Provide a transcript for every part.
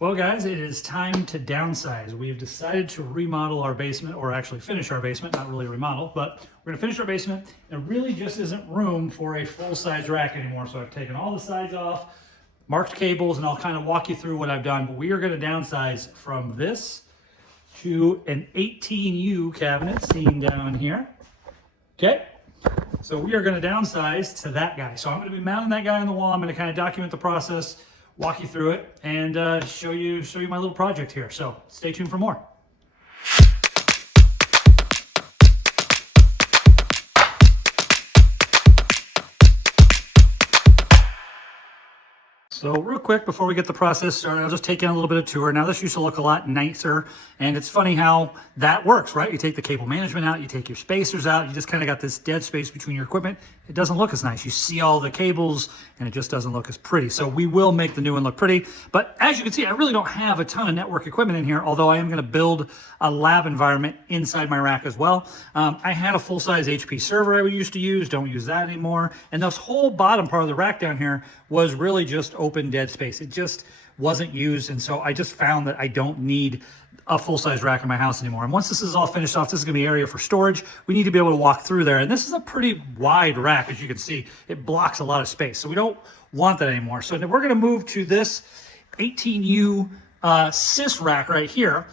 Well, guys, it is time to downsize. We have decided to remodel our basement, or actually finish our basement, not really remodel, but we're gonna finish our basement. There really just isn't room for a full-size rack anymore. So I've taken all the sides off, marked cables, and I'll kind of walk you through what I've done. But we are gonna downsize from this to an 18U cabinet seen down here. Okay, so we are gonna downsize to that guy. So I'm gonna be mounting that guy on the wall. I'm gonna kind of document the process, walk you through it, and show you my little project here. So stay tuned for more. So real quick, before we get the process started, I'll just take in a little bit of tour. Now this used to look a lot nicer, and it's funny how that works, right? You take the cable management out, you take your spacers out, you just kind of got this dead space between your equipment. It doesn't look as nice. You see all the cables, and it just doesn't look as pretty. So we will make the new one look pretty. But as you can see, I really don't have a ton of network equipment in here, although I am gonna build a lab environment inside my rack as well. I had a full-size HP server I used to use, don't use that anymore. And this whole bottom part of the rack down here was really just open dead space. It just wasn't used, and so I just found that I don't need a full-size rack in my house anymore. And once this is all finished off, this is gonna be area for storage. We need to be able to walk through there, and this is a pretty wide rack, as you can see. It blocks a lot of space, so we don't want that anymore. So we're gonna move to this 18U sys rack right here.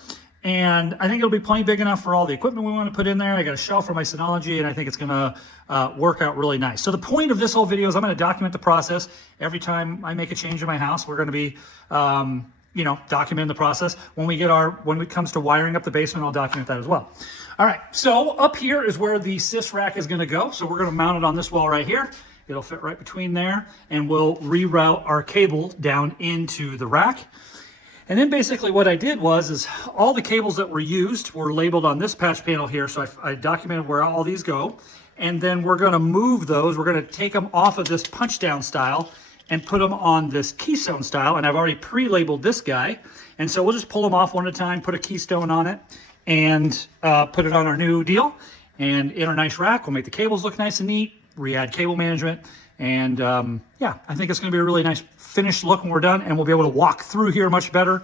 And I think it'll be plenty big enough for all the equipment we want to put in there. I got a shelf for my Synology, and I think it's going to work out really nice. So the point of this whole video is I'm going to document the process. Every time I make a change in my house, we're going to be, documenting the process. When it comes to wiring up the basement, I'll document that as well. All right, so up here is where the sys rack is going to go. So we're going to mount it on this wall right here. It'll fit right between there, and we'll reroute our cable down into the rack. And then basically what I did is all the cables that were used were labeled on this patch panel here. So I documented where all these go. And then we're gonna move those. We're gonna take them off of this punch down style and put them on this keystone style. And I've already pre-labeled this guy. And so we'll just pull them off one at a time, put a keystone on it, and put it on our new deal. And in our nice rack, we'll make the cables look nice and neat, re-add cable management. And yeah, I think it's going to be a really nice finished look when we're done, and we'll be able to walk through here much better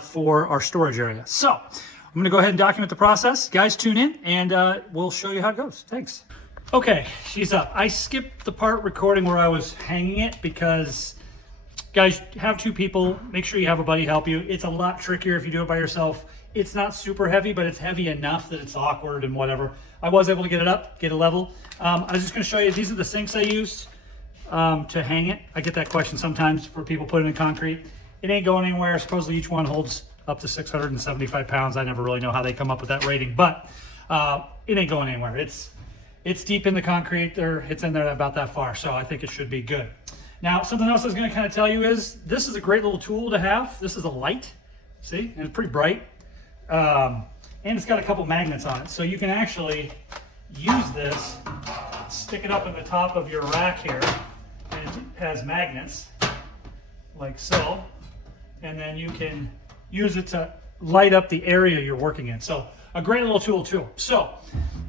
for our storage area. So I'm going to go ahead and document the process. Guys, tune in, and we'll show you how it goes. Thanks. Okay, she's up. I skipped the part recording where I was hanging it because, guys, have two people. Make sure you have a buddy help you. It's a lot trickier if you do it by yourself. It's not super heavy, but it's heavy enough that it's awkward and whatever. I was able to get it up, get it level. I was just going to show you, these are the sinks I used to hang it. I get that question sometimes for people putting in concrete. It ain't going anywhere. Supposedly each one holds up to 675 pounds. I never really know how they come up with that rating, but it ain't going anywhere. It's deep in the concrete, it's in there about that far, so I think it should be good. Now, something else I was going to kind of tell you is, this is a great little tool to have. This is a light, see, and it's pretty bright. And it's got a couple magnets on it, so you can actually use this, stick it up at the top of your rack here, and it has magnets like so, and then you can use it to light up the area you're working in. So a great little tool too. So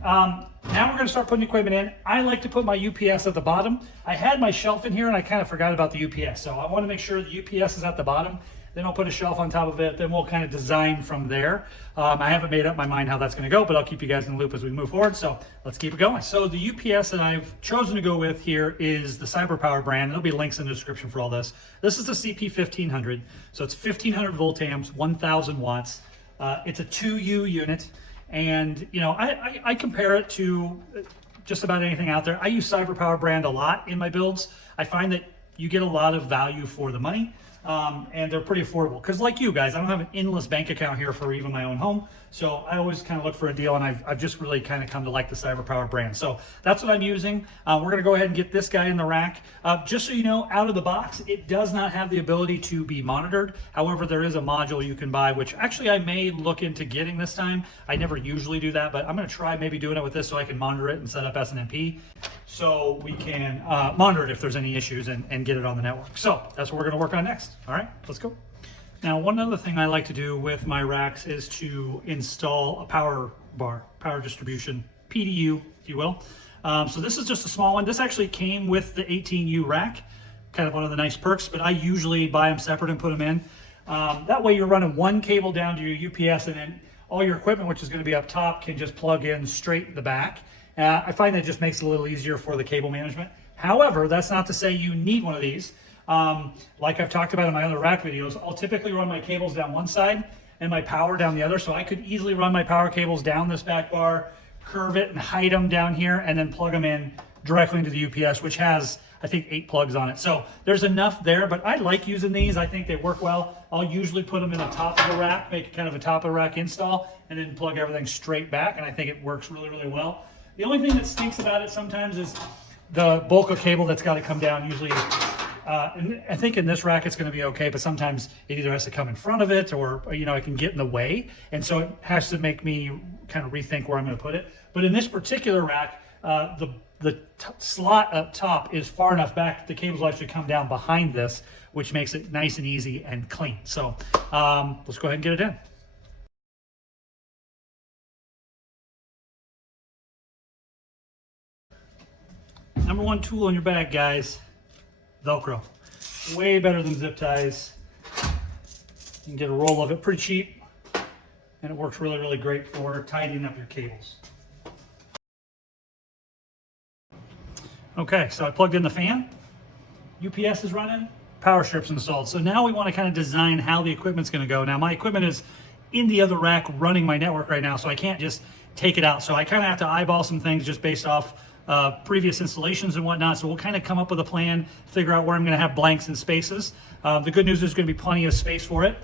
now we're going to start putting equipment in. I like to put my UPS at the bottom. I had my shelf in here and I kind of forgot about the UPS, so I want to make sure the UPS is at the bottom. Then I'll put a shelf on top of it. Then we'll kind of design from there. I haven't made up my mind how that's going to go, but I'll keep you guys in the loop as we move forward. So let's keep it going. So the UPS that I've chosen to go with here is the CyberPower brand. There'll be links in the description for all this. This is the CP1500. So it's 1500 volt amps, 1000 watts. It's a 2U unit. And you know, I compare it to just about anything out there. I use CyberPower brand a lot in my builds. I find that you get a lot of value for the money. And they're pretty affordable, because like you guys, I don't have an endless bank account here for even my own home, so I always kind of look for a deal, and I've just really kind of come to like the CyberPower brand. So that's what I'm using. We're going to go ahead and get this guy in the rack. Just so you know, out of the box, it does not have the ability to be monitored. However, there is a module you can buy, which actually I may look into getting this time. I never usually do that, but I'm going to try maybe doing it with this so I can monitor it and set up SNMP so we can monitor it if there's any issues and get it on the network. So that's what we're going to work on next. All right, let's go. Now, one other thing I like to do with my racks is to install a power bar, power distribution, PDU, if you will. So this is just a small one. This actually came with the 18U rack, kind of one of the nice perks, but I usually buy them separate and put them in. That way you're running one cable down to your UPS, and then all your equipment, which is going to be up top, can just plug in straight in the back. I find that just makes it a little easier for the cable management. However, that's not to say you need one of these. Like I've talked about in my other rack videos, I'll typically run my cables down one side and my power down the other. So I could easily run my power cables down this back bar, curve it and hide them down here, and then plug them in directly into the UPS, which has, I think, 8 plugs on it. So there's enough there, but I like using these. I think they work well. I'll usually put them in the top of the rack, make it kind of a top of the rack install, and then plug everything straight back. And I think it works really, really well. The only thing that stinks about it sometimes is the bulk of cable that's got to come down. Usually, and I think in this rack it's going to be okay, but sometimes it either has to come in front of it, or it can get in the way, and so it has to make me kind of rethink where I'm going to put it. But in this particular rack, the slot up top is far enough back that the cables will actually come down behind this, which makes it nice and easy and clean. So let's go ahead and get it in. Number one tool in your bag, guys, Velcro. Way better than zip ties. You can get a roll of it pretty cheap, and it works really, really great for tidying up your cables. Okay, so I plugged in the fan, UPS is running, power strips installed. So now we want to kind of design how the equipment's going to go. Now my equipment is in the other rack running my network right now, so I can't just take it out. So I kind of have to eyeball some things just based off previous installations and whatnot. So we'll kind of come up with a plan, figure out where I'm going to have blanks and spaces. The good news is there's going to be plenty of space for it.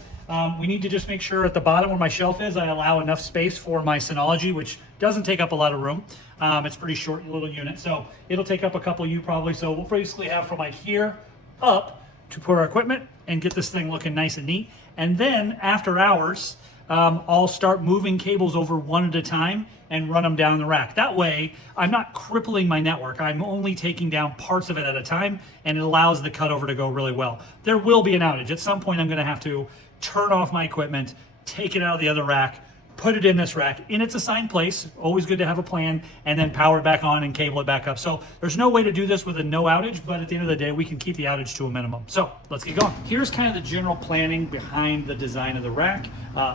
We need to just make sure at the bottom where my shelf is, I allow enough space for my Synology, which doesn't take up a lot of room. It's a pretty short little unit, so it'll take up a couple of you probably. So we'll basically have from like here up to put our equipment and get this thing looking nice and neat. And then after hours, I'll start moving cables over one at a time and run them down the rack. That way, I'm not crippling my network. I'm only taking down parts of it at a time, and it allows the cutover to go really well. There will be an outage. At some point, I'm gonna have to turn off my equipment, take it out of the other rack, put it in this rack in its assigned place. Always good to have a plan, and then power it back on and cable it back up. So there's no way to do this with a no outage, but at the end of the day, we can keep the outage to a minimum. So let's get going. Here's kind of the general planning behind the design of the rack.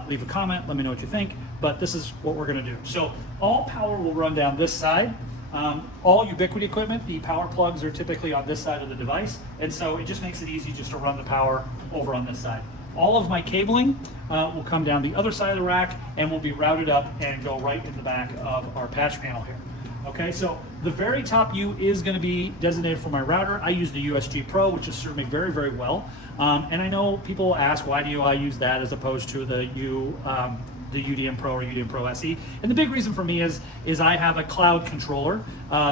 Leave a comment, let me know what you think, but this is what we're gonna do. So all power will run down this side. All Ubiquiti equipment, the power plugs are typically on this side of the device, and so it just makes it easy just to run the power over on this side. All of my cabling will come down the other side of the rack and will be routed up and go right in the back of our patch panel here. Okay, so the very top U is going to be designated for my router. I use the USG Pro, which has served me very, very well. And I know people ask, why do I use that as opposed to the UDM Pro or UDM Pro SE? And the big reason for me is I have a cloud controller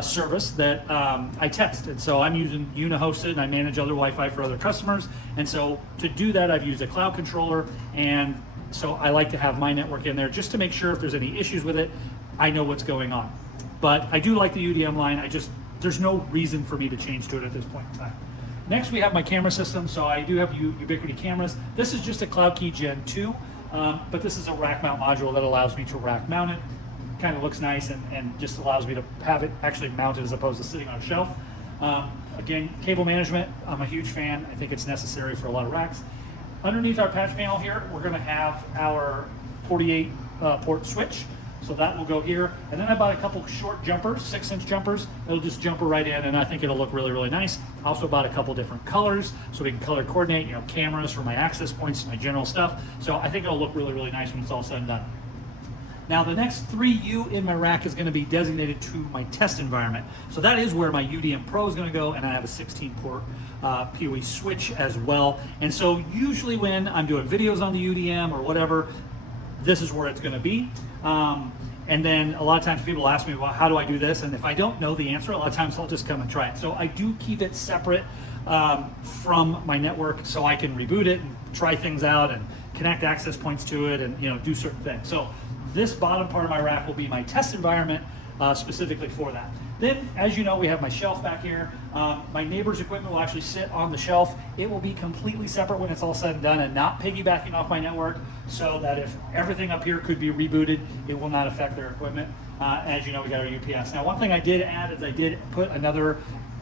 service that I test. And so I'm using Unihosted, and I manage other Wi-Fi for other customers. And so to do that, I've used a cloud controller. And so I like to have my network in there just to make sure if there's any issues with it, I know what's going on. But I do like the UDM line. There's no reason for me to change to it at this point in time. Next, we have my camera system. So I do have Ubiquiti cameras. This is just a CloudKey Gen 2. But this is a rack mount module that allows me to rack mount it. Kind of looks nice and just allows me to have it actually mounted as opposed to sitting on a shelf. Again, cable management, I'm a huge fan. I think it's necessary for a lot of racks. Underneath our patch panel here, we're going to have our 48 port switch. So that will go here. And then I bought a couple short jumpers, 6-inch jumpers. It'll just jumper right in, and I think it'll look really, really nice. I also bought a couple different colors so we can color coordinate, cameras for my access points, my general stuff. So I think it'll look really, really nice when it's all said and done. Now the next 3U in my rack is going to be designated to my test environment. So that is where my UDM Pro is going to go, and I have a 16-port PoE switch as well. And so usually when I'm doing videos on the UDM or whatever, this is where it's going to be. And then a lot of times people ask me, well, how do I do this? And if I don't know the answer, a lot of times I'll just come and try it. So I do keep it separate from my network so I can reboot it and try things out and connect access points to it and do certain things. So this bottom part of my rack will be my test environment specifically for that. Then, as you know, we have my shelf back here. My neighbor's equipment will actually sit on the shelf. It will be completely separate when it's all said and done and not piggybacking off my network, so that if everything up here could be rebooted, it will not affect their equipment. As you know, we got our UPS. Now, one thing I did add is I did put another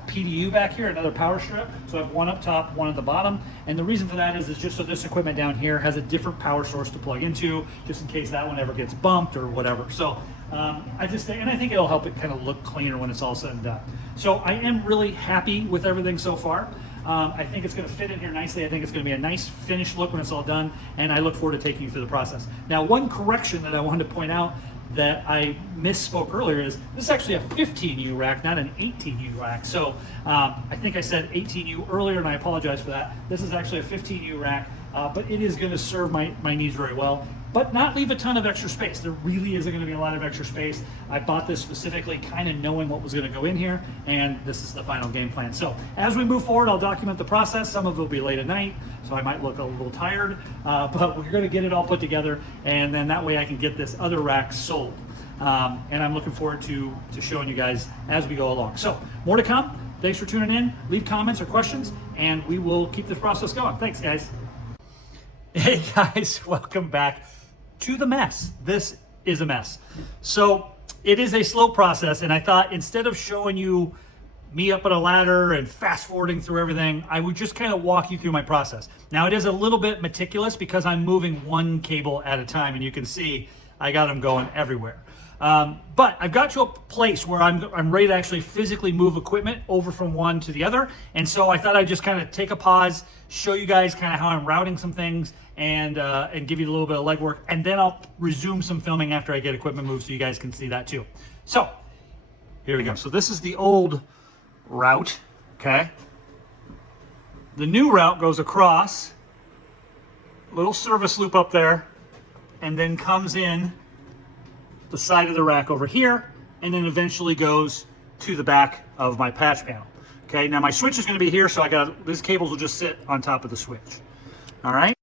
PDU back here, another power strip. So I have one up top, one at the bottom. And the reason for that is just so this equipment down here has a different power source to plug into, just in case that one ever gets bumped or whatever. So I think it'll help it kind of look cleaner when it's all said and done. So I am really happy with everything so far. I think it's going to fit in here nicely. I think it's going to be a nice finished look when it's all done, and I look forward to taking you through the process. Now, one correction that I wanted to point out that I misspoke earlier is this is actually a 15U rack, not an 18U rack. So I think I said 18U earlier, and I apologize for that. This is actually a 15U rack, but it is going to serve my needs very well, but not leave a ton of extra space. There really isn't going to be a lot of extra space. I bought this specifically kind of knowing what was going to go in here, and this is the final game plan. So as we move forward, I'll document the process. Some of it will be late at night, so I might look a little tired, but we're going to get it all put together, and then that way I can get this other rack sold. And I'm looking forward to showing you guys as we go along. So more to come. Thanks for tuning in. Leave comments or questions, and we will keep this process going. Thanks, guys. Hey guys, welcome back to the mess. This is a mess. So it is a slow process, and I thought instead of showing you me up on a ladder and fast forwarding through everything, I would just kind of walk you through my process. Now it is a little bit meticulous because I'm moving one cable at a time, and you can see I got them going everywhere. But I've got to a place where I'm ready to actually physically move equipment over from one to the other. And so I thought I'd just kind of take a pause, show you guys kind of how I'm routing some things, and give you a little bit of legwork. And then I'll resume some filming after I get equipment moved so you guys can see that too. So here we go. So this is the old route, okay? The new route goes across, little service loop up there, and then comes in the side of the rack over here, and then eventually goes to the back of my patch panel. Okay, now my switch is going to be here, so these cables will just sit on top of the switch. All right.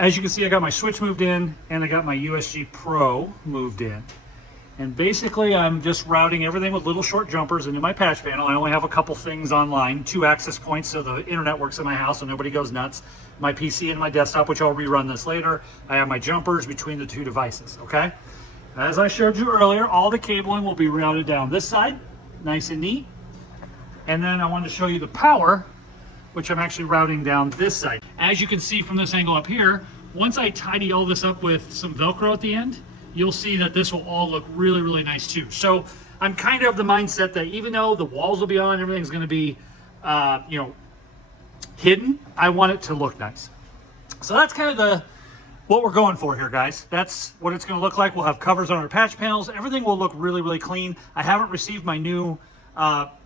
As you can see, I got my switch moved in, and I got my USG Pro moved in. And basically, I'm just routing everything with little short jumpers into my patch panel. I only have a couple things online, 2 access points so the internet works in my house so nobody goes nuts. My PC and my desktop, which I'll rerun this later. I have my jumpers between the 2 devices, okay? As I showed you earlier, all the cabling will be routed down this side, nice and neat. And then I wanted to show you the power, which I'm actually routing down this side. As you can see from this angle up here, once I tidy all this up with some Velcro at the end, you'll see that this will all look really, really nice too. So I'm kind of of the mindset that even though the walls will be on, everything's gonna be, hidden, I want it to look nice. So that's kind of what we're going for here, guys. That's what it's gonna look like. We'll have covers on our patch panels. Everything will look really, really clean. I haven't received my new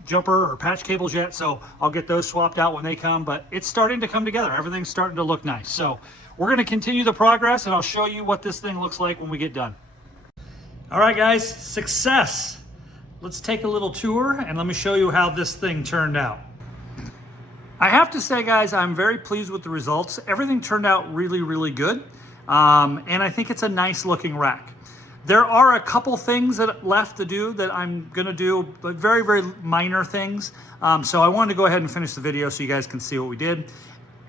jumper or patch cables yet, so I'll get those swapped out when they come, but it's starting to come together. Everything's starting to look nice. So we're gonna continue the progress, and I'll show you what this thing looks like when we get done. All right, guys, success. Let's take a little tour, and let me show you how this thing turned out. I have to say, guys, I'm very pleased with the results. Everything turned out really, really good, and I think it's a nice looking rack. There are a couple things that left to do that I'm gonna do, but very, very minor things. So I wanted to go ahead and finish the video so you guys can see what we did.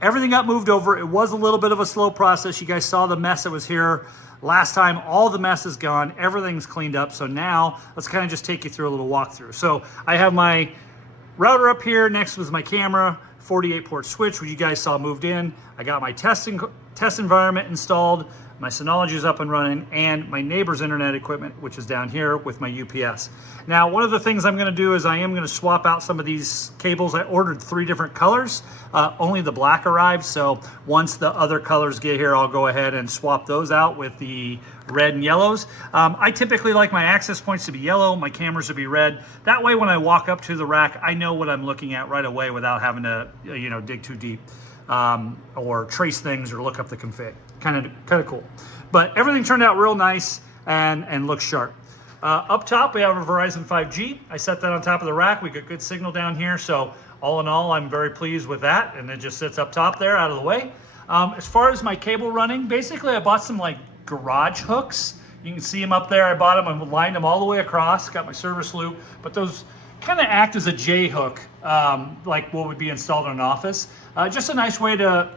Everything got moved over. It was a little bit of a slow process. You guys saw the mess that was here last time. All the mess is gone. Everything's cleaned up. So now let's kind of just take you through a little walkthrough. So I have my router up here. Next was my camera, 48 port switch, which you guys saw moved in. I got my test environment installed. My Synology is up and running, and my neighbor's internet equipment, which is down here with my UPS. Now, one of the things I'm gonna do is I am gonna swap out some of these cables. I ordered 3 different colors. Only the black arrived, so once the other colors get here, I'll go ahead and swap those out with the red and yellows. I typically like my access points to be yellow, my cameras to be red. That way, when I walk up to the rack, I know what I'm looking at right away without having to, dig too deep. Or trace things or look up the config. Kind of cool. But everything turned out real nice and looks sharp. Up top, we have a Verizon 5G. I set that on top of the rack. We got good signal down here. So all in all, I'm very pleased with that. And it just sits up top there out of the way. As far as my cable running, basically I bought some like garage hooks. You can see them up there. I bought them and lined them all the way across. Got my service loop, but those kind of act as a J hook, like what would be installed in an office. Just a nice way to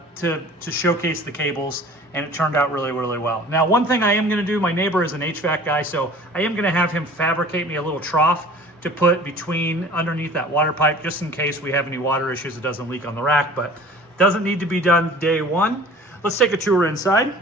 showcase the cables and it turned out really, really well. Now, one thing I am gonna do, my neighbor is an HVAC guy, so I am gonna have him fabricate me a little trough to put underneath that water pipe, just in case we have any water issues, it doesn't leak on the rack, but doesn't need to be done day one. Let's take a tour inside.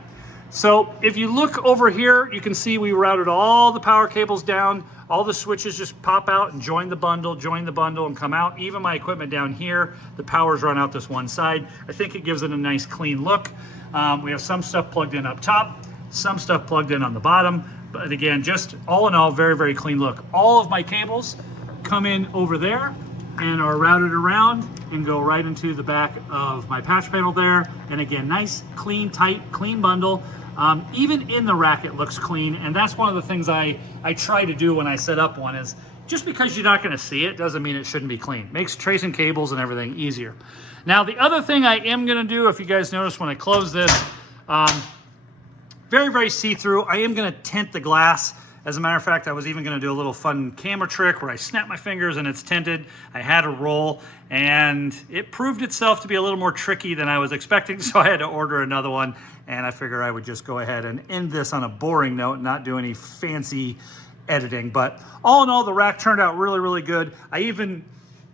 So if you look over here, you can see we routed all the power cables down. All the switches just pop out and join the bundle and come out. Even my equipment down here, the power's run out this one side. I think it gives it a nice clean look. We have some stuff plugged in up top, some stuff plugged in on the bottom. But again, just all in all, very, very clean look. All of my cables come in over there and are routed around and go right into the back of my patch panel there. And again, nice, clean, tight, clean bundle. Even in the rack, it looks clean. And that's one of the things I try to do when I set up one is just because you're not gonna see it doesn't mean it shouldn't be clean. Makes tracing cables and everything easier. Now, the other thing I am gonna do, if you guys notice when I close this, very, very see-through. I am gonna tint the glass. As a matter of fact, I was even gonna do a little fun camera trick where I snap my fingers and it's tinted. I had a roll and it proved itself to be a little more tricky than I was expecting, so I had to order another one, and I figured I would just go ahead and end this on a boring note, not do any fancy editing. But all in all, the rack turned out really, really good. I even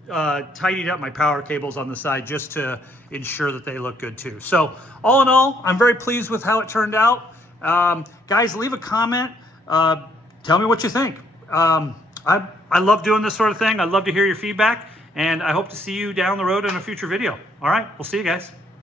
tidied up my power cables on the side just to ensure that they look good too. So all in all, I'm very pleased with how it turned out. Guys, leave a comment. Tell me what you think. I love doing this sort of thing. I'd love to hear your feedback, and I hope to see you down the road in a future video. All right, we'll see you guys.